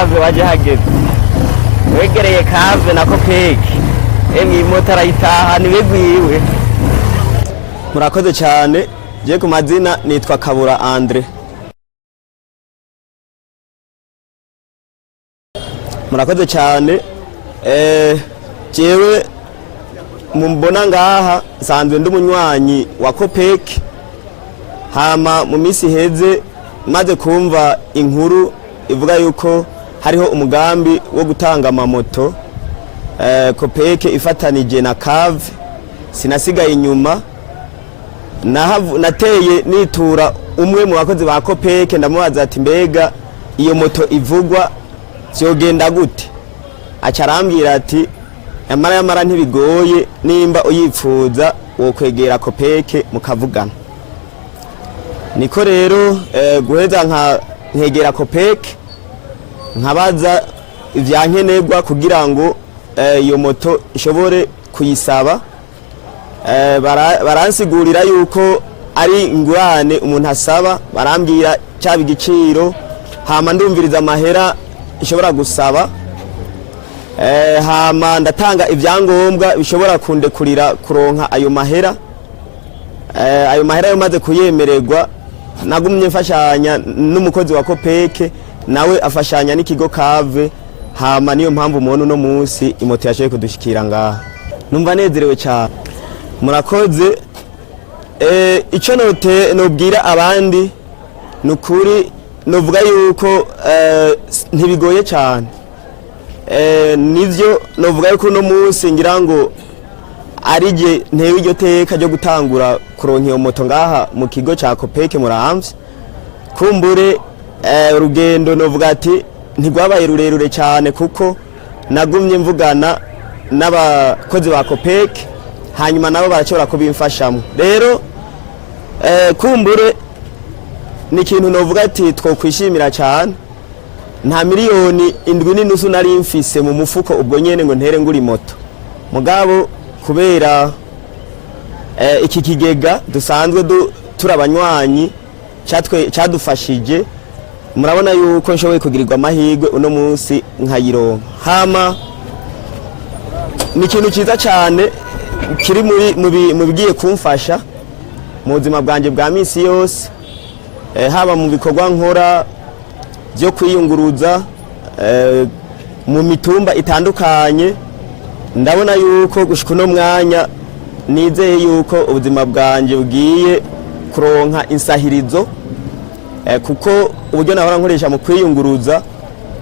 CAVE waje hageze wegereye CAVE na kopeke imoto arayitaha niwegwiwe. Murakoze cyane. Je ku mazina nitwa Kabura André. Murakoze cyane. Jewe mumbona ngaha sanzwe ndumunywanyi wa kopeke, hama mu misi heze maze kumva inkuru ivuga yuko hariho umugambi wo gutanga amamoto kopeke ifatanije na CAVE, sinasigaye inyuma. Nateye nitura umwe mu bakozi ba kopeke ndamubaza ati mbega iyo moto ivugwa vyogenda gute? Acarambwira ati yamara ntibigoye, nimba uyipfuza wo kwegera kopeke mukavugana. Niko rero guheza nkegera kopeke nkabaza ivyankenerwa kugira ngo iyo moto ishobore kuyisaba. Baransigurira yuko ari ingurane umuntu asaba, barambwira cyaba igiciro, hama ndumviriza amahera ishobora gusaba, hama ndatanga ivyangombwa bishobora kundekurira kuronka ayo mahera. Ayo mahera yo maze kuyemererwa nagumye mfashanya n'umukozi wa kopeke, nawe afashanya n'ikigo CAVE, hama niyo mpamvu umuntu no munsi imoto yashoye kudushikira ngaha. Numva nezerewe cyane. Murakoze. Ico nobwira abandi nukuri novuga yuko ntibigoye cyane. Nivyo novuga yuko no munsi ngira ngo arije ntewe iryo teka ryo gutangura kuronka iyo moto ngaha mu kigo ca kopeke Muramvya. Kumbure urugendo novuga ati ntigwabaye rurerure cyane kuko nagumye mvugana n'abakozi ba kopeke, hanyuma nabo barashobora kubimfashamo. Rero kumbure ni ikintu novuga ati twokwishimira cyane. Nta miliyoni 7.5 nari mfise mu mufuko ubwo nyene ngo ntere nguri moto, mugabo kubera iki kigega dusanzwe turabanywanyi cyadufashije, murabona yuko nshoboye kugirirwa amahirwe uno munsi nkayironka. Hama ni ikintu cyiza cyane kiri mu bigiye kumfasha mu buzima bwanje bwa misi yose, haba mu bikorwa nkora byo kwiyunguruza mu mitumba itandukanye. Ndabona yuko gushika no mwanya nizeye yuko ubuzima bwanje bugiye kuronka insahirizo, kuko uburyo nahora nkoresha mu kwiyunguruza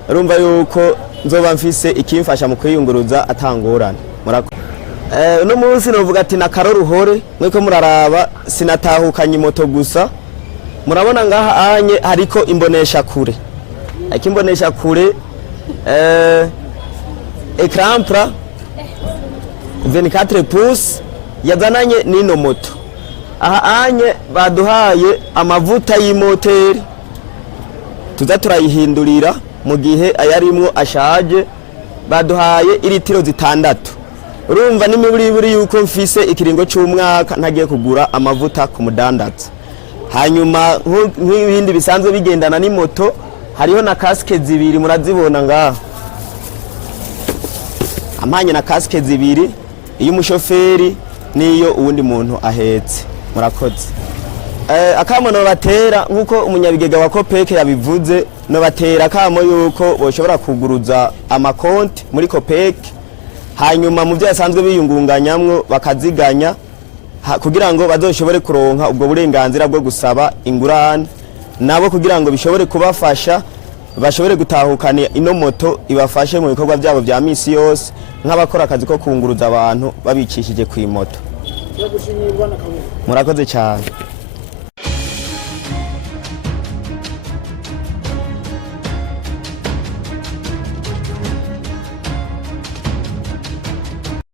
urumva yuko nzoba mfise ikimfasha mu kwiyunguruza atangorana. Uno munsi novuga ati nakaro ruhore, mweko muraraba sinatahukanye imoto gusa. Murabona ngaha anye hariko imbonesha kure, akimbonesha kure écran plat 24 pouces yazananye nino moto. Aha anye baduhaye amavuta y'imoteri tuza turayihindurira mu gihe ayarimwo ashaje, baduhaye iritiro 6. Urumva nimiburi yuko mfise ikiringo cy'umwaka ntagiye kugura amavuta ku mudandatsi. Hanyuma nk'ibindi bisanzwe bigendana ni moto, hariho na casque zibiri murazibona ngaha. Amanye na casque zibiri, iyo umushoferi niyo uwundi muntu ahetse. Murakoze. Akamo no batera nkuko umunyabigega wa kopeke yabivuze, no batera kamo yuko boshobora kuguruza amakonti muri kopeke, hanyuma mu byo yasanzwe biyungunganyamwo bakaziganya kugira ngo bazoshobore kuronka ubwo burenganzira bwo gusaba ingurane, nabo kugira ngo bishobore kubafasha bashobore gutahukana ino moto ibafashe mu bikorwa byabo bya misi yose nk'abakora akazi ko kunguruza abantu babicishije ku imoto. Murakoze cyane.